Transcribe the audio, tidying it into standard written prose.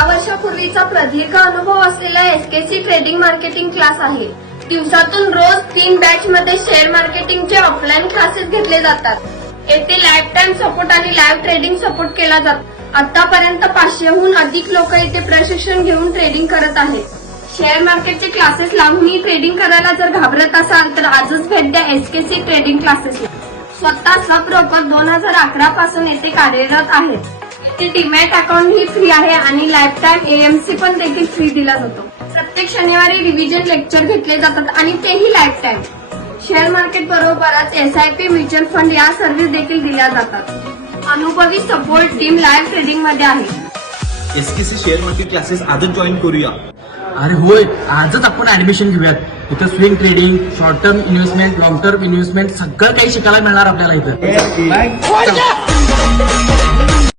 12 वर्षापूर्वीचा प्रदीर्घ अनुभव असलेला एसकेसी ट्रेडिंग मार्केटिंग क्लास आहे. दिवसातून रोज 3 बॅच मध्ये शेअर मार्केटिंगचे ऑफलाईन क्लासेस घेतले जातात. येथे लाईफ टाइम सपोर्ट आणि लाईव्ह ट्रेडिंग सपोर्ट केला जातो. आतापर्यंत 500हून अधिक लोक येथे प्रशिक्षण घेऊन ट्रेडिंग करत आहेत. शेअर मार्केटचे क्लासेस लावूनही ट्रेडिंग करायला जर घाबरत असाल तर आजच भेट द्या एसकेसी ट्रेडिंग क्लासेसला. स्वतः स्वप्रोकर 2011 पासून येथे कार्यरत आहेत. येथे डीमॅट अकाउंट ही फ्री आहे आणि लाईफ टाइम एएमसी पण देखील फ्री दिला जातो. प्रत्येक शनिवारी रिव्हिजन लेक्चर घेतले जातात आणि तेही लाईफ टाइम. शेअर मार्केट बरोबरच एसआयपी, म्युच्युअल फंड या सर्व्हिस देखील दिल्या जातात. अनुभवी सपोर्ट टीम लाईव्ह ट्रेडिंग मध्ये आहे. एसकेसी शेअर मार्केट क्लासेस आजच जॉईन करूया. अरे होय, आजच आपण ऍडमिशन घेऊयात. इथं swing trading, short term investment, long term investment सगळं काही शिकायला मिळणार आपल्याला इथं.